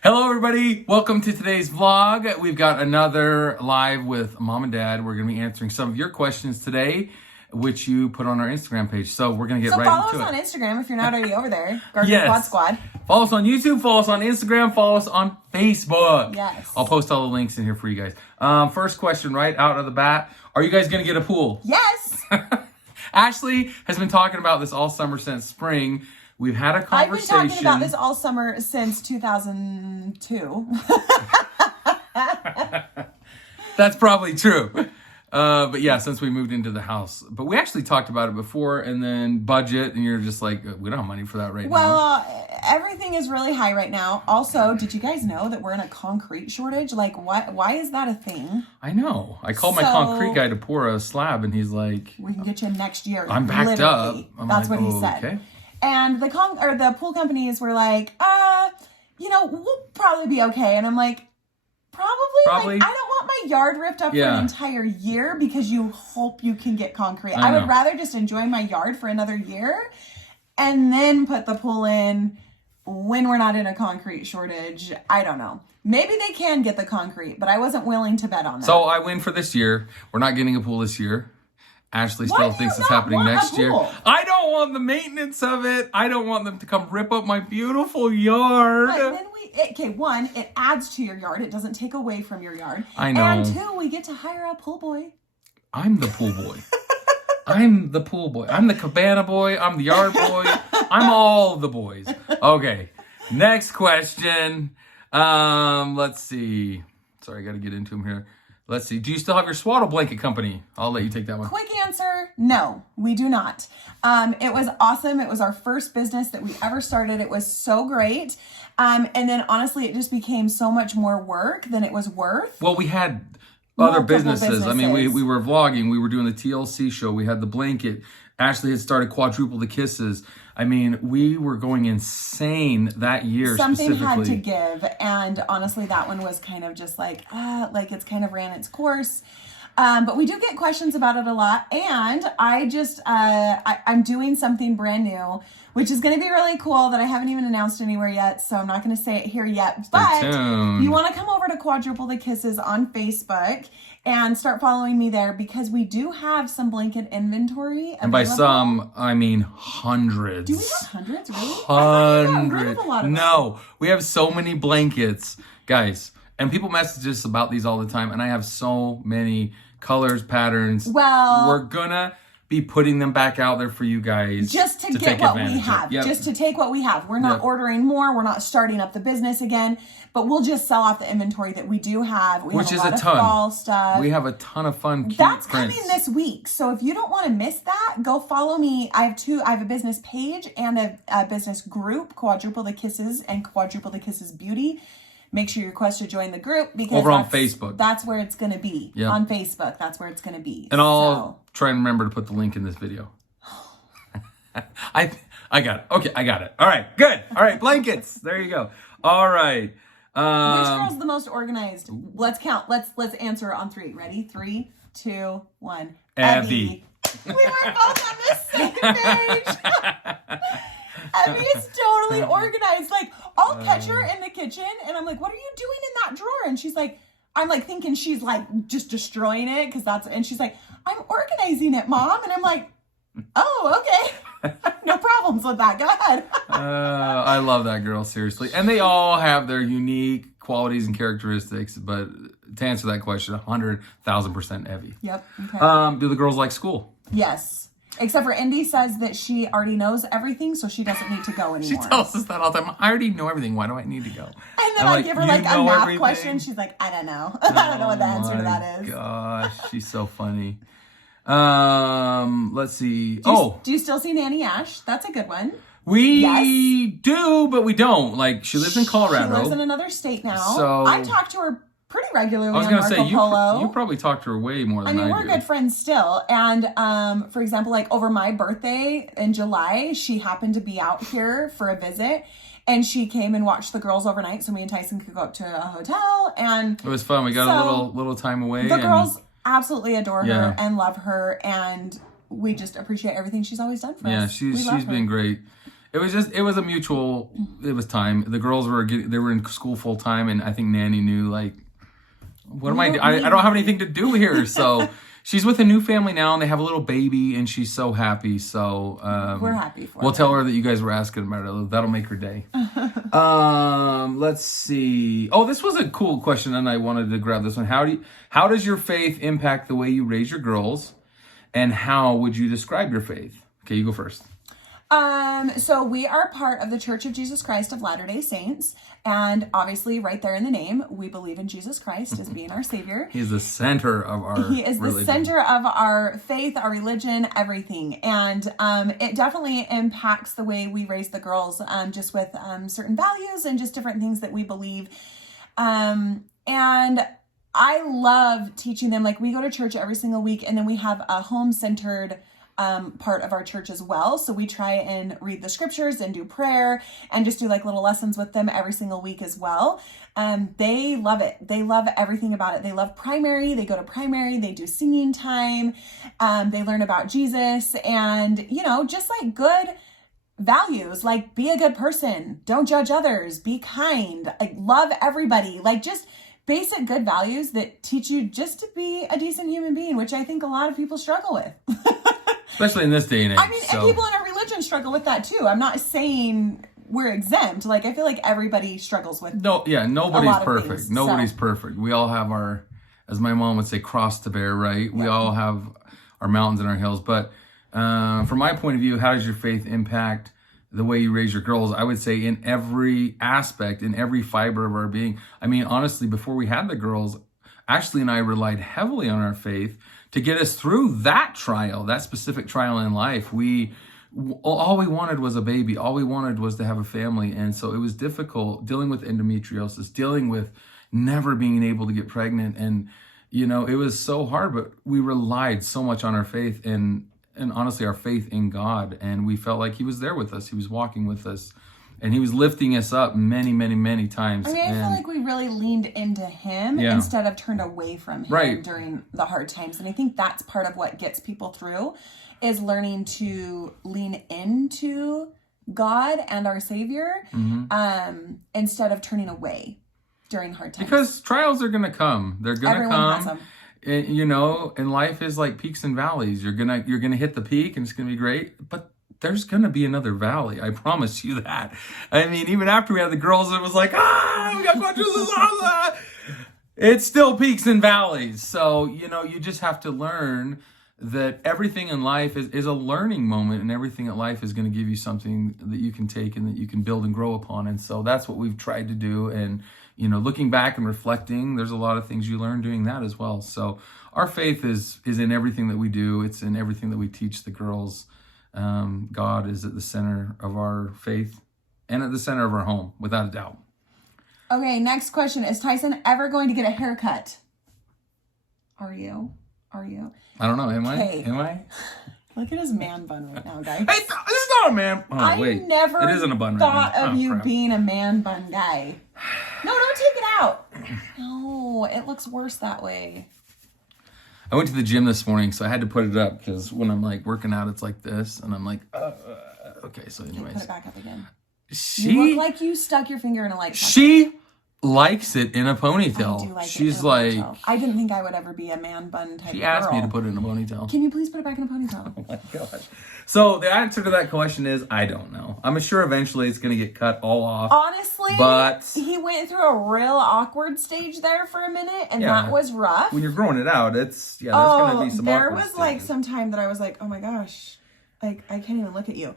Hello everybody, welcome to today's vlog. We've got another live with Mom and Dad. We're going to be answering some of your questions today, which you put on our Instagram page. So we're going to get right into it. So follow us on Instagram if you're not already over there. GardnerQuadSquad. Follow us on YouTube, follow us on Instagram, follow us on Facebook. Yes. I'll post all the links in here for you guys. First question right out of the bat. Are you guys going to get a pool? Yes. Ashley has been talking about this all summer since spring. We've had a conversation. I've been talking about this all summer since 2002. That's probably true. But yeah, since we moved into the house. But we actually talked about it before, and then budget, and you're just like, we don't have money for that right now. Well, everything is really high right now. Also, did you guys know that we're in a concrete shortage? Like, why is that a thing? I know. I called my concrete guy to pour a slab, and he's like, we can get you next year. I'm backed up. That's what he said. Okay. And the pool companies were like, we'll probably be okay. And I'm like, probably. Like, I don't want my yard ripped up for an entire year because you hope you can get concrete. I would rather just enjoy my yard for another year and then put the pool in when we're not in a concrete shortage. I don't know. Maybe they can get the concrete, but I wasn't willing to bet on that. So I win for this year. We're not getting a pool this year. Ashley still thinks it's happening next year. I don't want the maintenance of it. I don't want them to come rip up my beautiful yard. But then it adds to your yard. It doesn't take away from your yard. I know. And two, we get to hire a pool boy. I'm the pool boy. I'm the pool boy. I'm the cabana boy. I'm the yard boy. I'm all the boys. Okay. Next question. Let's see. Sorry, I got to get into them here. Let's see. Do you still have your swaddle blanket company? I'll let you take that one. Quick answer, no, we do not. It was awesome. It was our first business that we ever started. It was so great. And then honestly, it just became so much more work than it was worth. Well, we had other businesses. I mean, we were vlogging. We were doing the TLC show. We had the blanket. Ashley had started Quadruple the Kisses. I mean, we were going insane that year. Something had to give. And honestly, that one was kind of just like it's kind of ran its course. But we do get questions about it a lot. And I'm doing something brand new, which is going to be really cool that I haven't even announced anywhere yet. So I'm not going to say it here yet. But you want to come over to Quadruple the Kisses on Facebook and start following me there because we do have some blanket inventory available. And by some, I mean hundreds. Do we have hundreds, really? Hundreds. No, we have so many blankets, guys. And people message us about these all the time. And I have so many colors, patterns. Well, we're gonna be putting them back out there for you guys. Just to get what we have. Yep. Just to take what we have. We're not ordering more. We're not starting up the business again. But we'll just sell off the inventory that we do have. Which is a lot of fall stuff. We have a ton of fun cute That's prints. coming this week. So if you don't want to miss that, go follow me. I have a business page and a business group, Quadruple the Kisses and Quadruple the Kisses Beauty. Make sure you request to join the group because over on Facebook. That's where it's going to be. Yep. On Facebook, that's where it's going to be. And I'll try and remember to put the link in this video. I got it. Okay, I got it. All right, good. All right, blankets. There you go. All right. Which girl's the most organized? Let's count. Let's answer on 3. Ready? 3, 2, 1. Evie. We were both on the same page. Evie is totally organized. Like, I'll catch her in the kitchen and I'm like, what are you doing in that drawer? And she's like, I'm like thinking she's like just destroying it and she's like, I'm organizing it, Mom. And I'm like, oh, okay. No problems with that. Go ahead. I love that girl, seriously. And they all have their unique qualities and characteristics. But to answer that question, 100,000% Evie. Yep. Okay. Do the girls like school? Yes. Except for Indy says that she already knows everything, so she doesn't need to go anymore. She tells us that all the time. I already know everything. Why do I need to go? And then I give her like a math question. She's like, I don't know. I don't know what the answer to that is. Gosh, she's so funny. Let's see. Do you still see Nanny Ash? That's a good one. We do, but we don't. Like, she lives in Colorado. She lives in another state now. So I talk to her pretty regularly. I was going to say, you probably talk to her way more than I do. We're good friends still. And for example, like over my birthday in July, she happened to be out here for a visit. And she came and watched the girls overnight, so me and Tyson could go up to a hotel. And it was fun. We got a little time away. The girls absolutely adore her and love her. And we just appreciate everything she's always done for us. Yeah, she's been great. It was a mutual, it was time. The girls they were in school full time, and I think Nanny knew, like, what am I don't have anything to do here. So she's with a new family now, and they have a little baby, and she's so happy. So we're happy for her. We'll tell her that you guys were asking about it. That'll make her day. Let's see. Oh, this was a cool question, and I wanted to grab this one. How does your faith impact the way you raise your girls, and how would you describe your faith? Okay, you go first. So we are part of the Church of Jesus Christ of Latter-day Saints, and obviously right there in the name, we believe in Jesus Christ as being our Savior. He's the center of our He is religion. The center of our faith, our religion, everything. And it definitely impacts the way we raise the girls, just with certain values and just different things that we believe. And I love teaching them. Like, we go to church every single week, and then we have a home-centered part of our church as well. So we try and read the scriptures and do prayer and just do like little lessons with them every single week as well. They love it. They love everything about it. They love primary. They go to primary. They do singing time. They learn about Jesus and, just like good values, like be a good person. Don't judge others. Be kind. Like, love everybody. Like, just basic good values that teach you just to be a decent human being, which I think a lot of people struggle with. Especially in this day and age. I mean, and people in our religion struggle with that too. I'm not saying we're exempt. Like, I feel like everybody struggles with nobody's perfect. Nobody's perfect. We all have our, as my mom would say, cross to bear, right? We all have our mountains and our hills. But from my point of view, how does your faith impact the way you raise your girls? I would say in every aspect, in every fiber of our being. I mean, honestly, before we had the girls, Ashley and I relied heavily on our faith to get us through that trial, that specific trial in life. All we wanted was a baby. All we wanted was to have a family. And so it was difficult dealing with endometriosis, dealing with never being able to get pregnant. And, it was so hard, but we relied so much on our faith and honestly our faith in God. And we felt like he was there with us. He was walking with us. And he was lifting us up many, many, many times. I mean, I feel like we really leaned into him instead of turned away from him during the hard times. And I think that's part of what gets people through, is learning to lean into God and our Savior, instead of turning away during hard times. Because trials are going to come. They're going to come. Everyone has them. And life is like peaks and valleys. You're gonna hit the peak and it's gonna be great, but there's going to be another valley. I promise you that. I mean, even after we had the girls, it was like, we got to go through this. It's still peaks and valleys. So, you just have to learn that everything in life is a learning moment, and everything in life is going to give you something that you can take and that you can build and grow upon. And so that's what we've tried to do. And, looking back and reflecting, there's a lot of things you learn doing that as well. So our faith is in everything that we do. It's in everything that we teach the girls. God is at the center of our faith and at the center of our home, without a doubt. Okay, next question. Is Tyson ever going to get a haircut? Are you? I don't know. Am I? Look at his man bun right now, guys. It's not a man. Oh, wait. I never it isn't a bun thought right now. of you being a man bun guy. No, don't take it out. No, it looks worse that way. I went to the gym this morning, so I had to put it up because when I'm like working out, it's like this, and I'm like, okay. So, anyways, put it back up again. You look like you stuck your finger in a light socket. She likes it in a ponytail. I do like She's it in a like, ponytail. I didn't think I would ever be a man bun type. She of asked girl. me to put it in a ponytail. Can you please put it back in a ponytail? Oh my gosh. So the answer to that question is I don't know. I'm sure eventually it's going to get cut all off. Honestly, but he went through a real awkward stage there for a minute, and that was rough. When you're growing it out, there's going to be some there awkward was stages. like some time that I was like, oh my gosh, like I can't even look at you.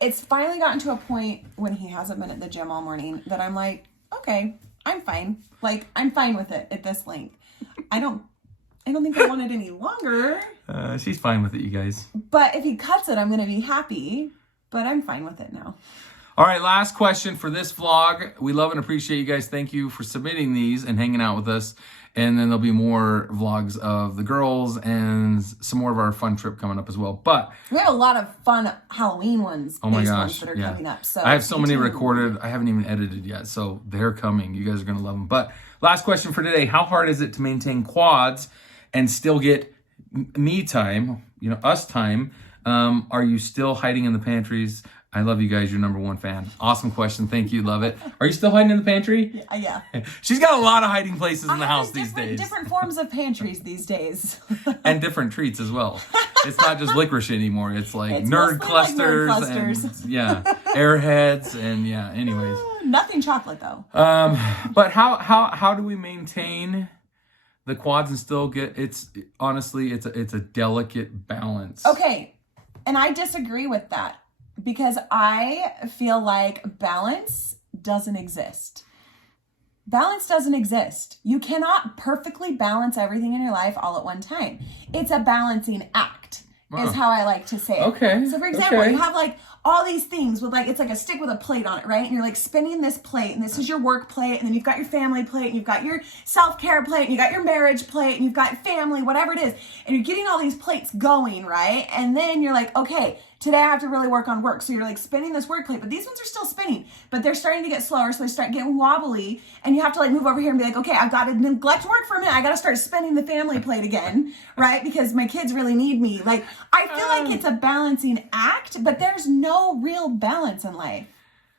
It's finally gotten to a point when he hasn't been at the gym all morning that I'm like, okay, I'm fine. Like, I'm fine with it at this length. I don't think I want it any longer. She's fine with it, you guys. But if he cuts it, I'm going to be happy. But I'm fine with it now. All right, last question for this vlog. We love and appreciate you guys. Thank you for submitting these and hanging out with us. And then there'll be more vlogs of the girls and some more of our fun trip coming up as well. But we have a lot of fun Halloween ones. Oh my gosh, that are coming up. So I have so many recorded. I haven't even edited yet, so they're coming. You guys are gonna love them. But last question for today: how hard is it to maintain quads and still get me time? Us time. Are you still hiding in the pantries? I love you guys. You're number one fan. Awesome question. Thank you. Love it. Are you still hiding in the pantry? Yeah. She's got a lot of hiding places in the house these days. Different forms of pantries these days. And different treats as well. It's not just licorice anymore. It's like nerd clusters, like nerd clusters. And yeah, airheads and yeah. Anyways, nothing chocolate though. But how do we maintain the quads and still get? It's honestly it's a delicate balance. Okay, and I disagree with that because I feel like balance doesn't exist. Balance doesn't exist. You cannot perfectly balance everything in your life all at one time. It's a balancing act, is how I like to say it. Okay. So for example, you have like all these things with like, it's like a stick with a plate on it, right? And you're like spinning this plate, and this is your work plate, and then you've got your family plate, and you've got your self-care plate, and you got your marriage plate, and you've got family, whatever it is. And you're getting all these plates going, right? And then you're like, okay, today I have to really work on work. So you're like spinning this work plate, but these ones are still spinning, but they're starting to get slower. So they start getting wobbly, and you have to like move over here and be like, okay, I've got to neglect work for a minute. I got to start spinning the family plate again, right? Because my kids really need me. Like, I feel like it's a balancing act, but there's no real balance in life.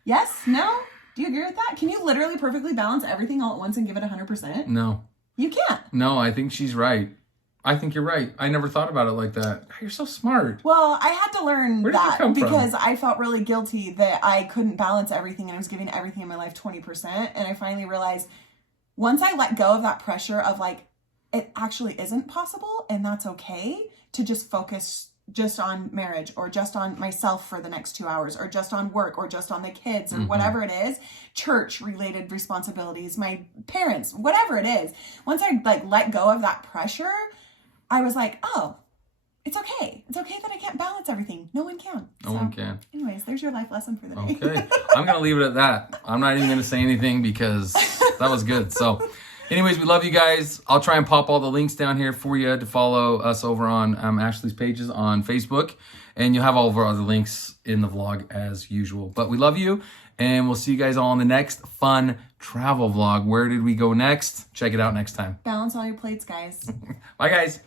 Yes? No? Do you agree with that? Can you literally perfectly balance everything all at once and give it 100%? No. You can't. No, I think she's right. I think you're right. I never thought about it like that. You're so smart. Well, I had to learn Where did you that come from? because I felt really guilty that I couldn't balance everything and I was giving everything in my life 20%. And I finally realized once I let go of that pressure of like, it actually isn't possible and that's okay to just focus just on marriage or just on myself for the next 2 hours or just on work or just on the kids or whatever it is, church related responsibilities, my parents, whatever it is. Once I like let go of that pressure, I was like, oh, it's okay. It's okay that I can't balance everything. No one can. No one can. Anyways, there's your life lesson for the day. Okay. I'm going to leave it at that. I'm not even going to say anything because that was good. So anyways, we love you guys. I'll try and pop all the links down here for you to follow us over on Ashley's pages on Facebook. And you'll have all of our other links in the vlog as usual. But we love you. And we'll see you guys all in the next fun travel vlog. Where did we go next? Check it out next time. Balance all your plates, guys. Bye, guys.